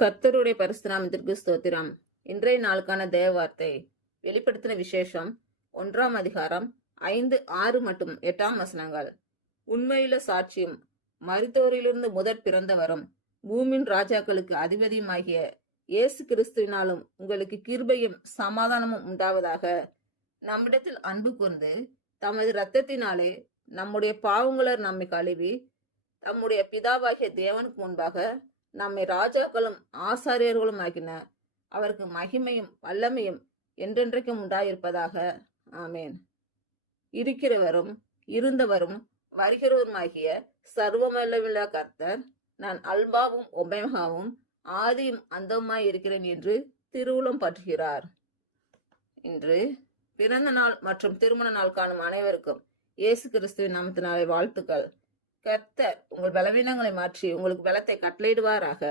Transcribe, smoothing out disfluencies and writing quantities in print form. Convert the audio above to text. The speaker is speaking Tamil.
கர்த்தருடைய பரிசுத்த நாமத்திற்கு ஸ்தோத்திரம். இன்றைய நாளுக்கான தேவ வார்த்தை வெளிப்படுத்தின விசேஷம் 1ஆம் அதிகாரம் 5, 6 மற்றும் 8ஆம் வசனங்கள். உண்மையுள்ள சாட்சியும் மரித்தோரிலிருந்து முதற் பிறந்தவரும் பூமியின் ராஜாக்களுக்கு அதிபதியுமாகிய இயேசு கிறிஸ்துவினாலும் உங்களுக்கு கிருபையும் சமாதானமும் உண்டாவதாக. நம்மிடத்தில் அன்பு கூர்ந்து தமது இரத்தத்தினாலே நம்முடைய பாவங்களர் நம்மை கழுவி தம்முடைய பிதாவாகிய தேவனுக்கு முன்பாக நம்மை ராஜாக்களும் ஆசாரியர்களும் ஆகின அவருக்கு மகிமையும் வல்லமையும் என்றென்றைக்கும் உண்டாயிருப்பதாக. ஆமேன். இருக்கிறவரும் இருந்தவரும் வருகிறவருமாகிய சர்வவல்லமையுள்ள கர்த்தர், நான் அல்பாவும் ஒமேகாவும் ஆதியும் அந்தமாய் இருக்கிறேன் என்று திருவுளம் பற்றுகிறார். இன்று பிறந்த நாள் மற்றும் திருமண நாள் காணும் அனைவருக்கும் இயேசு கிறிஸ்துவின் நாமத்தினாலே வாழ்த்துக்கள். கர்த்தர் உங்கள் பலவீனங்களை மாற்றி உங்களுக்கு பலத்தை கட்டளையிடுவாராக.